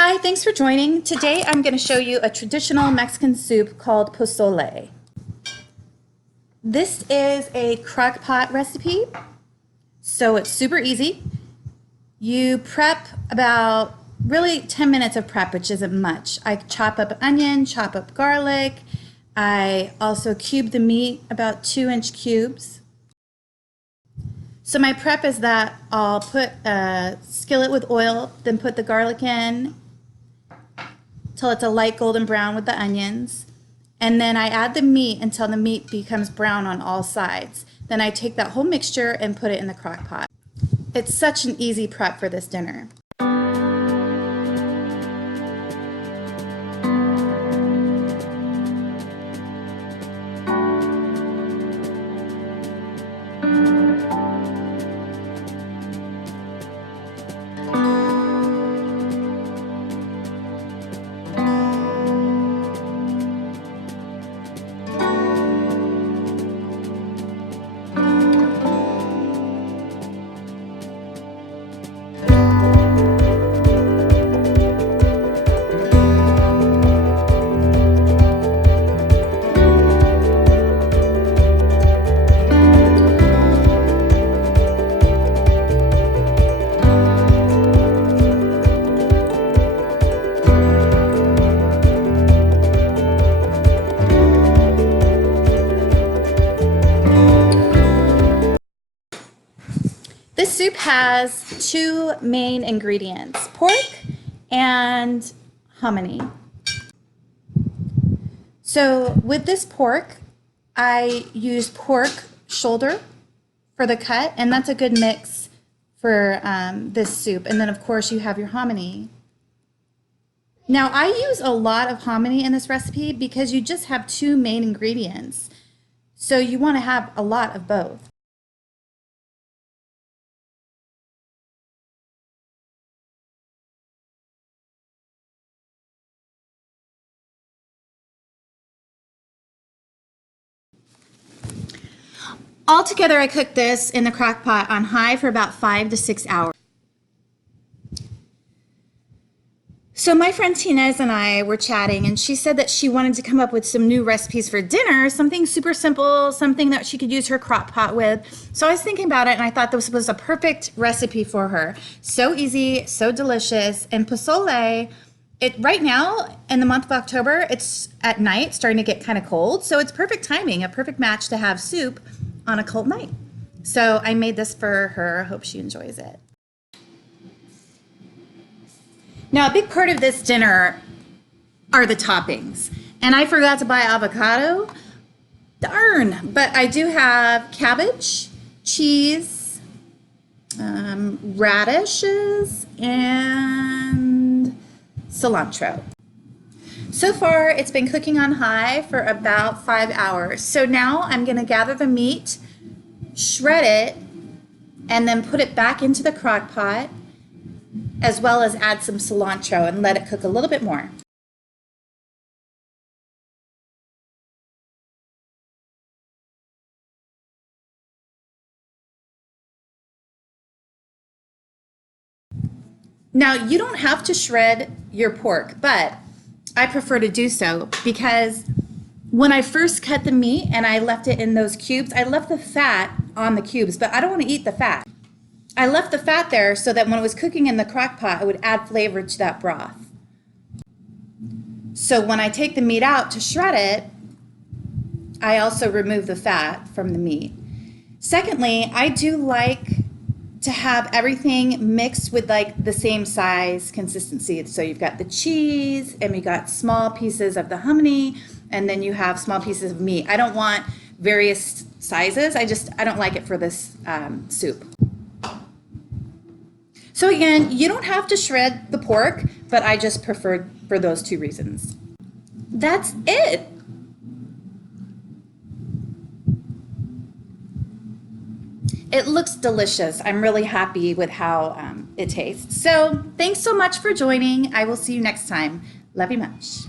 Hi, thanks for joining. Today I'm going to show you a traditional Mexican soup called Posole. This is a crock-pot recipe, so it's super easy. You prep about really 10 minutes of prep, which isn't much. I chop up onion, chop up garlic. I also cube the meat, about 2-inch cubes. So my prep is that I'll put a skillet with oil, then put the garlic in till it's a light golden brown with the onions. And then I add the meat until the meat becomes brown on all sides. Then I take that whole mixture and put it in the crock pot. It's such an easy prep for this dinner. This soup has two main ingredients, pork and hominy. So with this pork, I use pork shoulder for the cut, and that's a good mix for this soup. And then of course you have your hominy. Now I use a lot of hominy in this recipe because you just have two main ingredients. So you want to have a lot of both. Altogether, I cooked this in the crock pot on high for about 5 to 6 hours. So my friend Tinez and I were chatting, and she said that she wanted to come up with some new recipes for dinner, something super simple, something that she could use her crock pot with. So I was thinking about it, and I thought this was a perfect recipe for her. So easy, so delicious, and Posole, right now in the month of October, it's at night, starting to get kind of cold, so it's perfect timing, a perfect match to have soup on a cold night. So I made this for her. Hope she enjoys it. Now, a big part of this dinner are the toppings. And I forgot to buy avocado. Darn. But I do have cabbage, cheese, radishes, and cilantro. So far, it's been cooking on high for about 5 hours. So now I'm going to gather the meat, shred it, and then put it back into the crock pot, as well as add some cilantro and let it cook a little bit more. Now, you don't have to shred your pork, but I prefer to do so because when I first cut the meat and I left it in those cubes, I left the fat on the cubes, but I don't want to eat the fat. I left the fat there so that when it was cooking in the crock pot, it would add flavor to that broth. So when I take the meat out to shred it, I also remove the fat from the meat. Secondly, I do like to have everything mixed with like the same size consistency. So you've got the cheese and we got small pieces of the hominy, and then you have small pieces of meat. I don't want various sizes. I don't like it for this soup. So again, you don't have to shred the pork, but I just preferred for those two reasons. That's it. It looks delicious. I'm really happy with how it tastes. So thanks so much for joining. I will see you next time. Love you much.